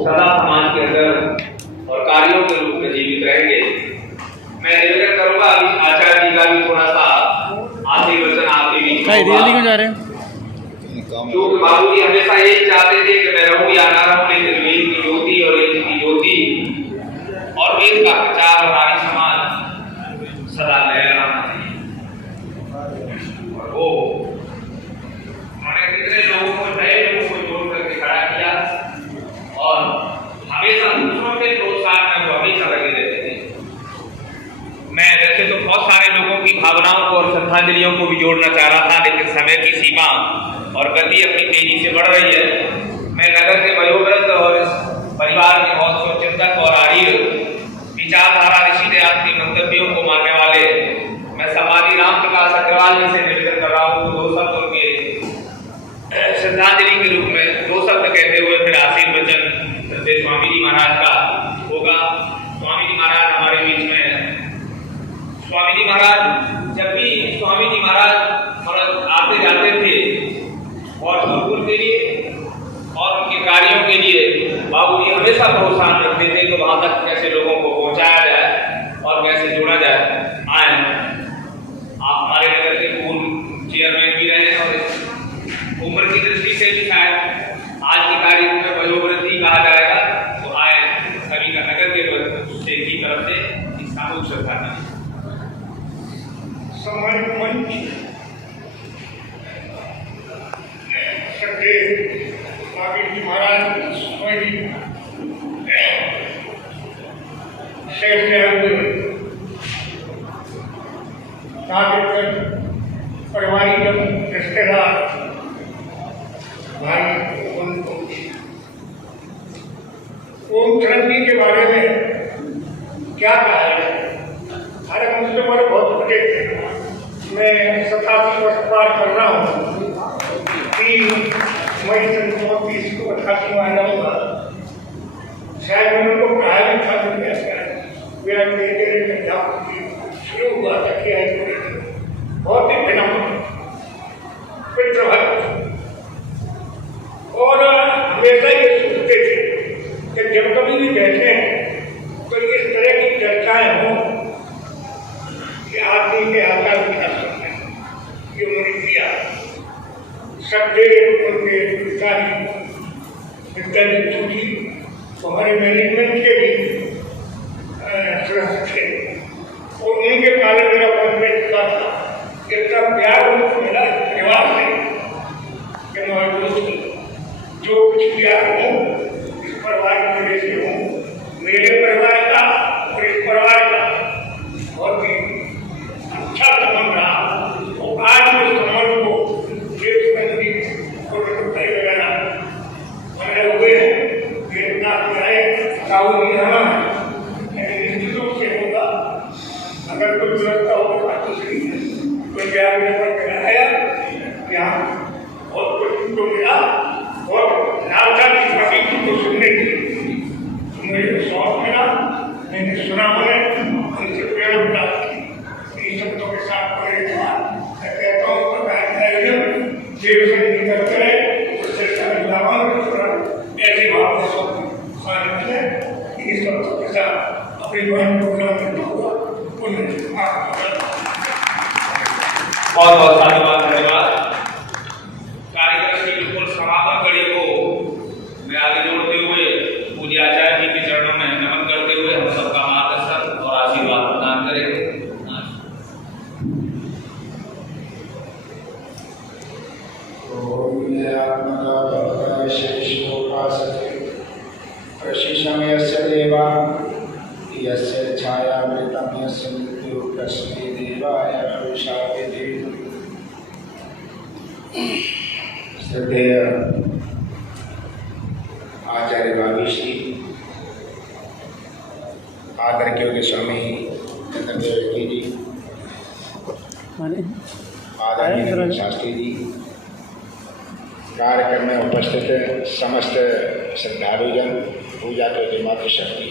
सदा समाज के अंदर और कार्यों के रूप में जीवित रहेंगे। मैं निवेदन करूंगा अभी आचार्य जी का भी थोड़ा सा आखिरी वचन आपके बीच में रियली क्यों जा रहे हैं? क्योंकि बाबू जी हमेशा यही चाहते थे कि मैं रहूं या ना रहूं, लेकिन वेद की ज्योति और वेद की ज्योति और वेद का प्रचार और आर्य समाज सदा लहराना चाहिए। और वो उन्होंने कितने लोगों को, नए लोगों को जोड़ करके खड़ा किया और हमेशा दूसरों के प्रोत्साहन में वो हमेशा लगे रहते थे। मैं वैसे तो बहुत सारे लोगों की भावनाओं को और श्रद्धांजलियों को भी जोड़ना चाह रहा था, लेकिन समय की सीमा और गति अपनी तेजी से बढ़ रही है। मैं नगर के वयोवृद्ध और इस परिवार के बहुत स्वचिंतक और आर्य विचारधारा ऋषि दयाल के मंतव्यों को मानने वाले मैं समाधि राम प्रकाश अग्रवाल जी से निवेदन कर रहा हूँ। दो शब्द उनके श्रद्धांजलि के रूप में दो शब्द कहते हुए फिर आशीर्वचन स्वामी जी महाराज का होगा। स्वामी जी महाराज हमारे बीच में स्वामी जी महाराज जब भी स्वामी जी महाराज आते जाते थे और गुरुकुल के लिए और उनके कार्यों के लिए बाबू जी हमेशा प्रोत्साहन रखते थे कि वहां तक कैसे लोगों को पहुंचाया जाए और कैसे जोड़ा जाए। आए आप हमारे नगर के पूर्व चेयरमैन भी रहे और उम्र की दृष्टि से भी शायद आज की तारीख में वयोवृद्धि कहा जाएगा, तो आए सभी का नगर के की तरफ से सामूहिक श्रद्धांजलि। सम्मानित मंच, श्रद्धेय स्वामी जी महाराज स्वामी परिवारिक रिश्तेदार भाई बंधु, ओम क्रांति के बारे में क्या कहा है? अरे मुझसे बड़े बहुत बड़े थे। मैं 87 वर्ष पार कर रहा हूँ। 3 मई 1930 को 88 में आ जाऊंगा। शायद मैंने उनको पढ़ाया भी था मेरा मेरे शुरू हुआ था कि बहुत ही विनम्र पितृभक्त और हमेशा ये सोचते थे कि जब कभी भी बैठे तो इस तरह की चर्चाएं हों कि आदमी के आकार विकास करते हैं। ये उन्होंने किया। श्रद्धेय उनके पिताजी विद्याजी चूड़ी हमारे मैनेजमेंट के भी सदस्य थे और उनके कारण मेरा कॉन्फ्रेंस का था। इतना प्यार उनको मिला इस परिवार से कि मैं जो कुछ प्यार हूँ इस परिवार की वजह से हूँ। मेरे परिवार का और इस परिवार का बहुत ही अच्छा संबंध रहा। और आज उस संबंध को देश मंत्री वगैरह बने हुए हैं। ये इतना राहुल जी रहना निश्चित रूप से होगा। अगर कोई व्यवस्था हो तो बात दूसरी है। कोई प्यार मेरे पर आया यहाँ बहुत कुछ उनको मिला और लालचा की प्रतीक को सुनने की मुझे शौक मिला। मैंने सुना, मैंने उनसे प्रेरणा प्राप्त की। इन शब्दों के साथ मैं कहता हूँ देव से निकल करे उससे ऐसी भाव इन शब्दों के साथ अपनी बहन को बहुत बहुत धन्यवाद। कार्यक्रम के बिल्कुल समापन कड़ी को मैं आगे जोड़ते हुए पूज्य आचार्य जी के चरणों में नमन करते हुए हम सबका मार्गदर्शन और आशीर्वाद प्रदान करेंगे। यस्य छायामृतं यस्य मृत्युः तस्मै देवाय हविषाविधे। श्रद्धेय आचार्य भाभी श्री आदर के योग्य स्वामी चंद्रदेव जी, आदरणीय नवीन शास्त्री जी, कार्यक्रम में उपस्थित समस्त श्रद्धालुजन, पूजा के मातृशक्ति,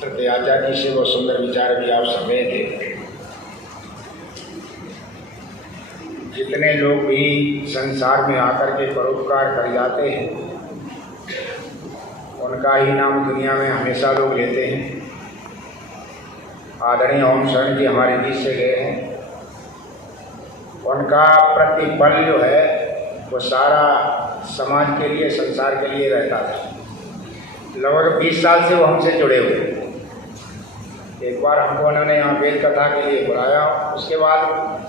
सत्याचार्य जी से वो सुंदर विचार भी आप समय थे। जितने लोग भी संसार में आकर के परोपकार कर जाते हैं, उनका ही नाम दुनिया में हमेशा लोग लेते हैं। आदरणीय ओम शरण जी हमारे बीच से गए हैं, उनका प्रतिफल जो है वो सारा समाज के लिए, संसार के लिए रहता है। लगभग 20 साल से वो हमसे जुड़े हुए। एक बार हमको उन्होंने यहाँ वेद कथा के लिए बुलाया, उसके बाद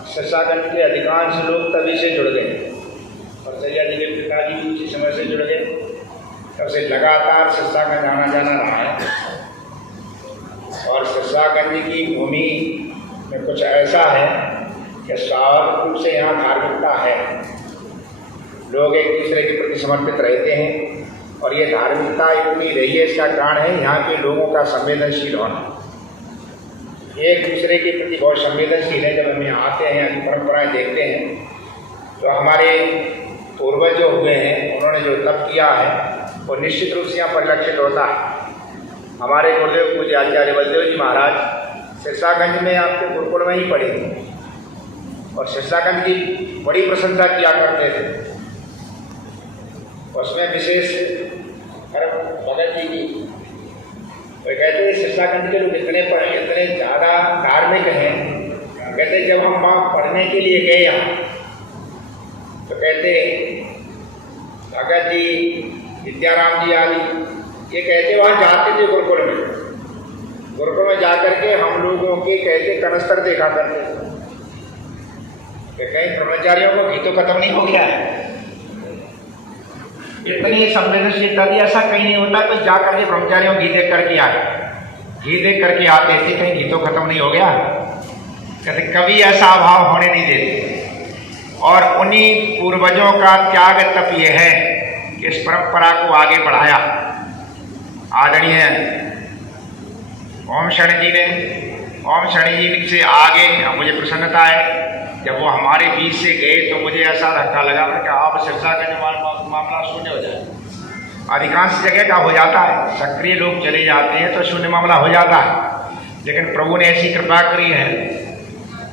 सिरसागंज के अधिकांश लोग तभी से जुड़ गए और सैया जी के पिताजी भी उसी समय से जुड़ गए। तब से लगातार सिरसागंज आना जाना रहा है। और सिरसागंज की भूमि में कुछ ऐसा है कि स्वाभाविक रूप से यहाँ धार्मिकता है, लोग एक दूसरे के प्रति समर्पित रहते हैं और ये धार्मिकता इतनी रही है, इसका कारण है यहाँ के लोगों का संवेदनशील होना। एक दूसरे के प्रति बहुत संवेदनशील है। जब हम यहाँ आते हैं, यहाँ की परंपराएं देखते हैं, तो हमारे पूर्वज जो हुए हैं उन्होंने जो तप किया है वो निश्चित रूप से यहाँ परिलक्षित होता है। हमारे गुरुदेव पूज्य आचार्य बलदेव जी महाराज सिरसागंज में आपके गुरुकुल में ही पढ़े और सिरसागंज की बड़ी प्रशंसा किया करते थे। उसमें विशेष भगत जी की वो कहते हैं सिरसागंज के लोग इतने ज़्यादा धार्मिक हैं। कहते जब हम वहाँ पढ़ने के लिए गए यहाँ, तो कहते भगत जी, विद्याराम जी आदि, ये कहते वहाँ जाते थे गुरुकुल में जाकर के हम लोगों के कहते कनस्तर देखा करते थे कि कहीं ब्रह्मचारियों को घी तो खत्म नहीं हो गया है। इतनी संवेदनशीलता थी, ऐसा कहीं नहीं होता। तो जा करके ब्रह्मचारियों घी देख करके आए, घी देख करके आते थे, कहीं घी तो खत्म नहीं हो गया। कहते कभी ऐसा अभाव होने नहीं देते। और उन्हीं पूर्वजों का त्याग तप ये है कि इस परंपरा को आगे बढ़ाया। आदरणीय ओम शरण जी से आगे मुझे प्रसन्नता है। जब वो हमारे बीच से गए तो मुझे ऐसा धक्का लगा कि आप सिरसागंज मामला शून्य हो जाए। अधिकांश जगह का हो जाता है, सक्रिय लोग चले जाते हैं तो शून्य मामला हो जाता है। लेकिन प्रभु ने ऐसी कृपा करी है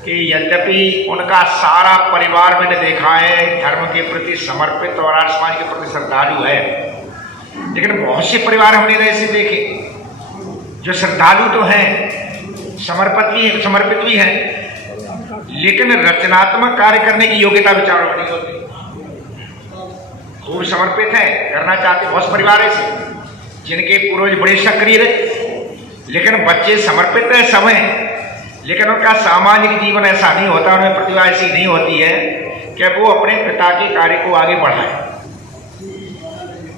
कि यद्यपि उनका सारा परिवार मैंने देखा है धर्म के प्रति समर्पित और आर्य समाज के प्रति श्रद्धालु है, लेकिन बहुत से परिवार हमने ऐसे देखे जो श्रद्धालु तो हैं, समर्पित भी हैं, लेकिन रचनात्मक कार्य करने की योग्यता विचारों में नहीं होती। खूब समर्पित है, करना चाहते, बहुत परिवार ऐसे जिनके पूर्वज बड़े सक्रिय रहे, लेकिन बच्चे समर्पित रहे समय, लेकिन उनका सामाजिक जीवन ऐसा नहीं होता, उनमें प्रतिभा ऐसी नहीं होती है कि वो अपने पिता के कार्य को आगे बढ़ाए।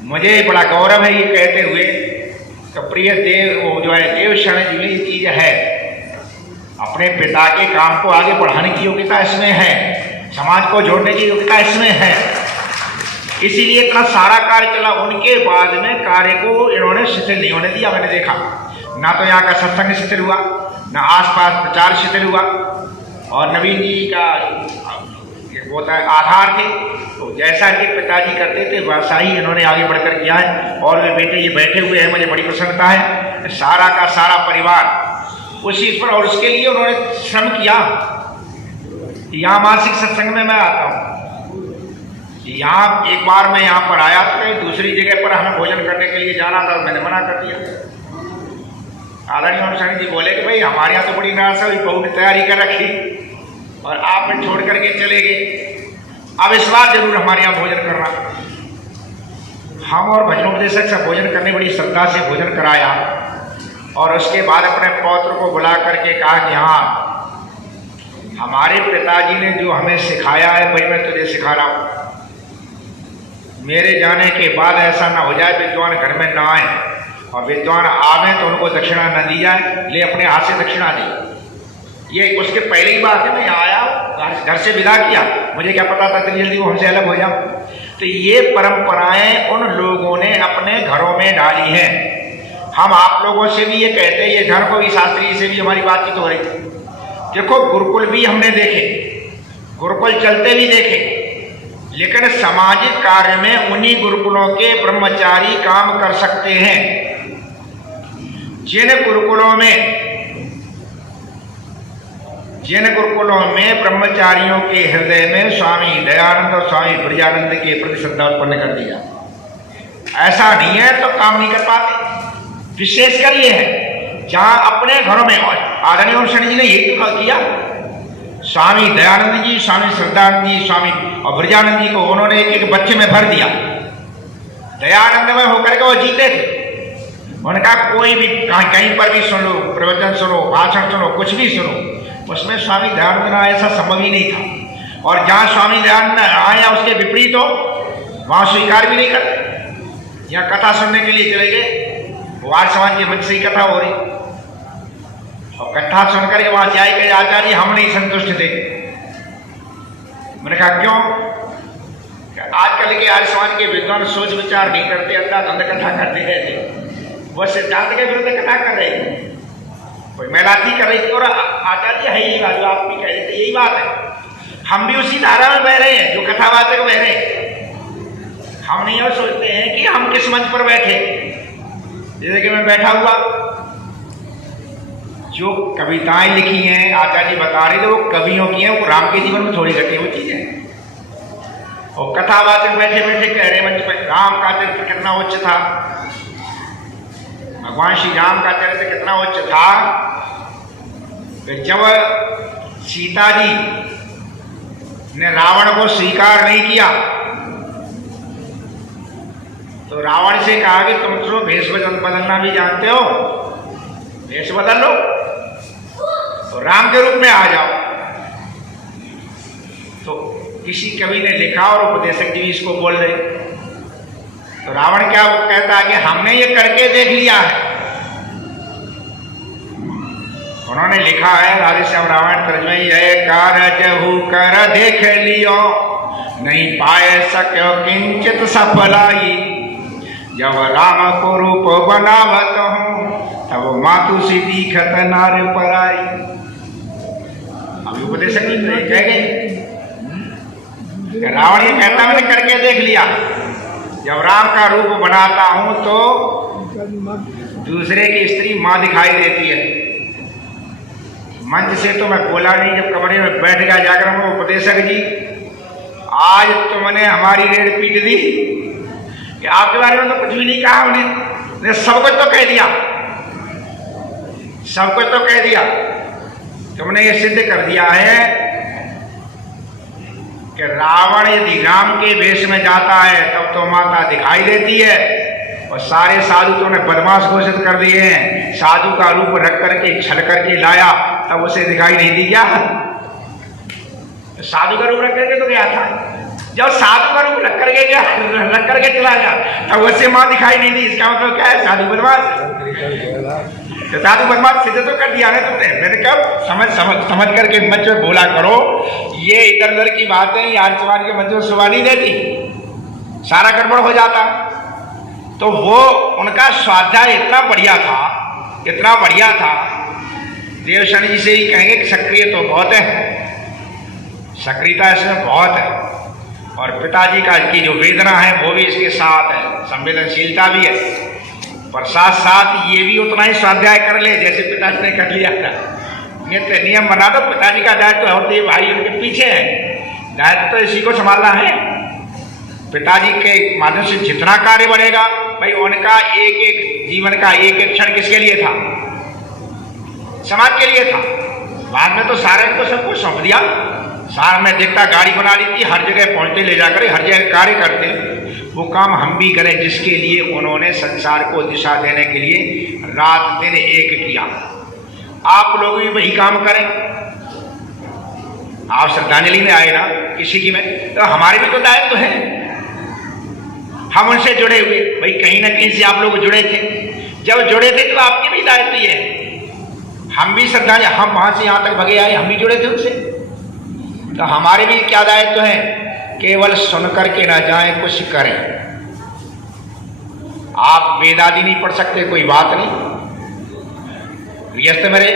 मुझे बड़ा गौरव है ये कहते हुए कि प्रिय देव, वो जो है देव शरण जुड़ी चीज है, अपने पिता के काम को आगे बढ़ाने की योग्यता इसमें है, समाज को जोड़ने की योग्यता इसमें है। इसीलिए इतना सारा कार्य चला। उनके बाद में कार्य को इन्होंने शिथिल नहीं होने दिया। मैंने देखा ना तो यहाँ का सत्संग शिथिल हुआ, ना आसपास प्रचार शिथिल हुआ। और नवीन जी का होता है आधार थे, तो जैसा कि पिताजी करते थे वैसा ही इन्होंने आगे बढ़कर किया है। और वे बेटे ये बैठे हुए हैं, मुझे बड़ी प्रसन्नता है। सारा का सारा परिवार उस चीज पर, और उसके लिए उन्होंने श्रम किया। यहाँ मासिक सत्संग में मैं आता हूँ, यहाँ एक बार मैं यहाँ पर आया तो कहीं दूसरी जगह पर हमें भोजन करने के लिए जाना था, मैंने मना कर दिया। आदरणीय ओम शरण जी बोले कि भाई हमारे यहाँ तो बड़ी निराशा हुई, बहू ने तैयारी कर रखी और आप छोड़ करके चले गए। अब इस बार जरूर हमारे यहाँ भोजन करना। हम और भजनोपदेशक से भोजन करने बड़ी श्रद्धा से भोजन कराया और उसके बाद अपने पौत्र को बुला करके कहा कि हाँ, हमारे पिताजी ने जो हमें सिखाया है वही मैं तुझे सिखा रहा हूँ। मेरे जाने के बाद ऐसा ना हो जाए विद्वान घर में ना आए, और विद्वान आवे तो उनको दक्षिणा न दी जाए, ले अपने हाथ से दक्षिणा दी। ये उसके पहले ही बात है, मैं आया, घर से विदा किया, मुझे क्या पता था इतनी जल्दी वो हमसे अलग हो जाओ। तो ये परंपराएं उन लोगों ने अपने घरों में डाली हैं। हम आप लोगों से भी ये कहते हैं, ये धर्म को भी शास्त्री से भी हमारी बातचीत हो रही थी। देखो गुरुकुल भी हमने देखे, गुरुकुल चलते भी देखे, लेकिन सामाजिक कार्य में उन्हीं गुरुकुलों के ब्रह्मचारी काम कर सकते हैं। जिन गुरुकुलों में ब्रह्मचारियों के हृदय में स्वामी दयानंद और स्वामी ब्रजानंद के प्रति श्रद्धा उत्पन्न कर दिया, ऐसा नहीं है तो काम नहीं कर पाते। विशेषकर ये है जहां अपने घरों में, और आदरणीय ओम शनि जी ने यही तो किया, स्वामी दयानंद जी, स्वामी श्रद्धानंद जी, स्वामी और ब्रजानंद जी को उन्होंने एक एक बच्चे में भर दिया। दयानंद में होकर के वो जीते थे। उनका कोई भी कहीं पर भी सुन लो, प्रवचन सुनो, भाषण सुनो, कुछ भी सुनो, उसमें स्वामी दयानंद ना ऐसा संभव ही नहीं था। और जहां स्वामी दयानंद आया उसके विपरीत हो, वहां स्वीकार भी नहीं करते। यहाँ कथा सुनने के लिए चले गए, आर्य समाज के मंच से ही कथा हो रही, और कथा सुनकर के वहां जाए के आचार्य हम नहीं संतुष्ट थे। मैंने कहा क्यों? आजकल के आर्य समाज के विद्वान सोच विचार नहीं करते, अंधाधुंध कथा करते रहते, वो सिद्धांत के विरुद्ध कथा कर रहे थे, कोई मैलाती कर रही थी। और आचार्य है यही बात जो आप भी कह रहे थे, यही बात है। हम भी उसी धारा में बह रहे हैं जो कथावाचक बह रहे हैं। हम नहीं और सोचते हैं कि हम किस मंच पर बैठे। जैसे कि मैं बैठा हुआ, जो कविताएं लिखी हैं आचार्य बता रहे थे वो कवियों की हैं, वो राम के जीवन में थोड़ी घटी हुई चीजें। और कथावाचक बैठे बैठे कह रहे मंच पर राम का चरित्र कितना उच्च था, भगवान श्री राम का चरित्र कितना उच्च था। जब सीता जी ने रावण को स्वीकार नहीं किया तो रावण से कहा कि तुम तो भेष बदलना भी जानते हो, भेष बदल लो तो राम के रूप में आ जाओ। तो किसी कवि ने लिखा और उपदेशक जी इसको बोल रहे, तो रावण क्या कहता है कि हमने ये करके देख लिया है। उन्होंने लिखा है राधेश्याम रामायण तर्जुमे है, कारजहु कर देख लियो नहीं पाए सक्यो किंचित सफलाई, जब राम को रूप बनावत हूं तब मातु सी दीखत नार पराई। अभी उपदेशक कह गए, रावण ये कहता मैंने करके देख लिया, जब राम का रूप बनाता हूं तो दूसरे की स्त्री मां दिखाई देती है। मंच से तो मैं बोला नहीं, जब कमरे में बैठ गया जाकर वो उपदेशक जी आज तुमने हमारी रेड पीट दी कि आपके बारे में तो कुछ भी नहीं कहा हमने, सब कुछ तो कह दिया, सब कुछ तो कह दिया। तुमने ये सिद्ध कर दिया है कि रावण यदि राम के वेश में जाता है तब तो माता दिखाई देती है, और सारे साधु तो उन्हें बदमाश घोषित कर दिए हैं। साधु का रूप रख करके छल करके लाया तब उसे दिखाई नहीं दी क्या? साधु का रूप रख करके तो गया था, जब साधु का रूप रख करके चला गया तब उसे मां दिखाई नहीं दी। इसका मतलब क्या है? साधु बदमाश। तो साधु बदमाश सिद्ध तो कर दिया ना तुमने। मैंने कब समझ करके मंच में बोला करो, ये इधर उधर की बातें यार समाज के मंच में सुबह नहीं देती, सारा गड़बड़ हो जाता। तो वो उनका स्वाध्याय इतना बढ़िया था, इतना बढ़िया था। देव शनि जी से ही कहेंगे कि सक्रिय तो बहुत है, सक्रियता इसमें बहुत है, और पिताजी का की जो वेदना है वो भी इसके साथ है, संवेदनशीलता भी है, पर साथ साथ ये भी उतना ही स्वाध्याय कर ले जैसे पिताजी ने कर लिया था। नित्य नियम बना दो, पिताजी का दायित्व तो होते भाई उनके पीछे है, दायित्व तो इसी को संभालना है। पिताजी के माध्यम से जितना कार्य बढ़ेगा, भाई उनका एक एक जीवन का एक एक क्षण किसके लिए था? समाज के लिए था। बाद में तो सारे को सब कुछ सौंप दिया। सार में देखता गाड़ी बना ली थी, हर जगह पहुंचते ले जाकर हर जगह कार्य करते। वो काम हम भी करें जिसके लिए उन्होंने संसार को दिशा देने के लिए रात दिन एक किया। आप लोग भी वही काम करें। आप श्रद्धांजलि में आए ना किसी की में, तो हमारे भी तो दायित्व है, हम उनसे जुड़े हुए। भाई कहीं ना कहीं से आप लोग जुड़े थे, जब जुड़े थे तो आपके भी दायित्व ये है। हम भी श्रद्धांजलि, हम वहां से यहां तक भगे आए, हम भी जुड़े थे उनसे, तो हमारे भी क्या दायित्व है? केवल सुन करके ना जाएं, कुछ करें। आप वेद आदि नहीं पढ़ सकते, कोई बात नहीं, व्यस्त में रहे।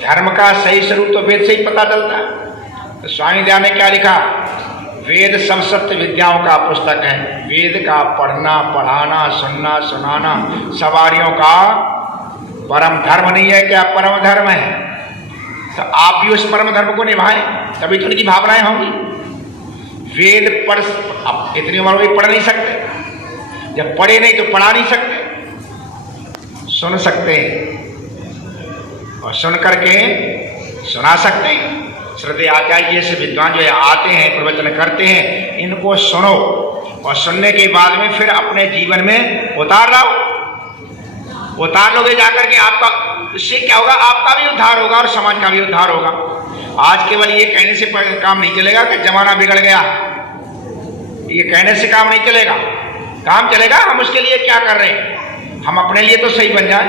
धर्म का सही स्वरूप तो वेद से ही पता चलता है। तो स्वामी दयानंद ने क्या लिखा, वेद सब सत्य विद्याओं का पुस्तक है। वेद का पढ़ना, पढ़ाना, सुनना, सुनाना सवारियों का परम धर्म नहीं है क्या? परम धर्म है। तो आप भी उस परम धर्म को निभाएं, तभी तो उनकी भावनाएं होंगी। वेद पढ़, अब इतनी उम्र में पढ़ नहीं सकते, जब पढ़े नहीं तो पढ़ा नहीं सकते, सुन सकते हैं और सुन करके सुना सकते हैं। श्रद्धेय आचार्य जैसे विद्वान जो है आते हैं, प्रवचन करते हैं, इनको सुनो और सुनने के बाद में फिर अपने जीवन में उतार लाओ। उतार लोगे जाकर के आपका, इससे क्या होगा, आपका भी उद्धार होगा और समाज का भी उद्धार होगा। आज केवल ये कहने से काम नहीं चलेगा कि जमाना बिगड़ गया, ये कहने से काम नहीं चलेगा। काम चलेगा हम उसके लिए क्या कर रहे हैं, हम अपने लिए तो सही बन जाए।